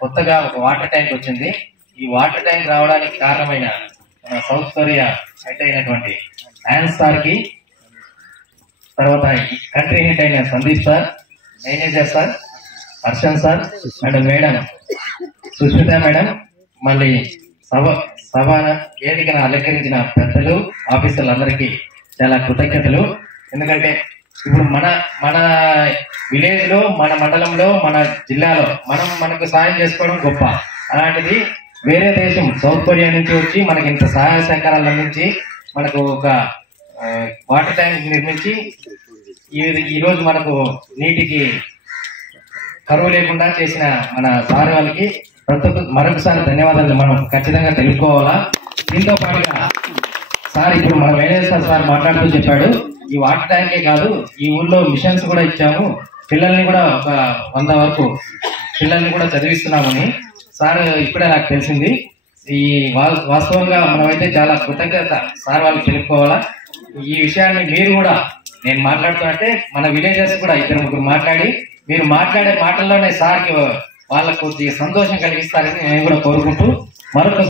కొత్తగా ఒక water tank వచ్చింది. ఈ వాటర్ ట్యాంక్ రావడానికి కారణమైన సౌత్ కొరియా హెడ్ అయినటువంటి యాన్స్ సార్ కి, తర్వాత కంట్రీ హెడ్ అయిన Sandeep sir, manager sir Harshan sir and madam Sushmita madam, మళ్ళీ సభ వేదికను అలంకరించిన పెద్దలు ఆఫీసర్లందరికీ చాలా కృతజ్ఞతలు. ఎందుకంటే ఇప్పుడు మన విలేజ్ లో, మన మండలంలో, మన జిల్లాలో మనకు సాయం చేసుకోవడం గొప్ప. అలాంటిది వేరే దేశం సౌత్ కొరియా నుంచి వచ్చి మనకి ఇంత సహాయ సహకారాలు అందించి మనకు ఒక వాటర్ ట్యాంక్ నిర్మించి ఈరోజు మనకు నీటికి కరువు లేకుండా చేసిన మన సార్ వాళ్ళకి మరొకసారి ధన్యవాదాలు మనం ఖచ్చితంగా తెలుసుకోవాలా. దీంతో పాటుగా సార్ ఇప్పుడు మన మేనేజర్ సార్ మాట్లాడుతూ చెప్పాడు, ఈ వాటర్ ట్యాంకే కాదు, ఈ ఊళ్ళో మిషన్స్ కూడా ఇచ్చాము, పిల్లల్ని కూడా ఒక 100 వరకు పిల్లల్ని కూడా చదివిస్తున్నామని సార్ ఇప్పుడే నాకు తెలిసింది. ఈ వాస్తవంగా మనమైతే చాలా కృతజ్ఞత సార్ వాళ్ళకి తెలుపుకోవాలా. ఈ విషయాన్ని మీరు కూడా, నేను మాట్లాడుతున్నట్టే మన విలేజర్స్ కూడా 2-3 మాట్లాడి, మీరు మాట్లాడే మాటల్లోనే సార్కి వాళ్ళకు కొద్దిగా సంతోషం కలిగిస్తారని నేను కూడా కోరుకుంటూ మరొక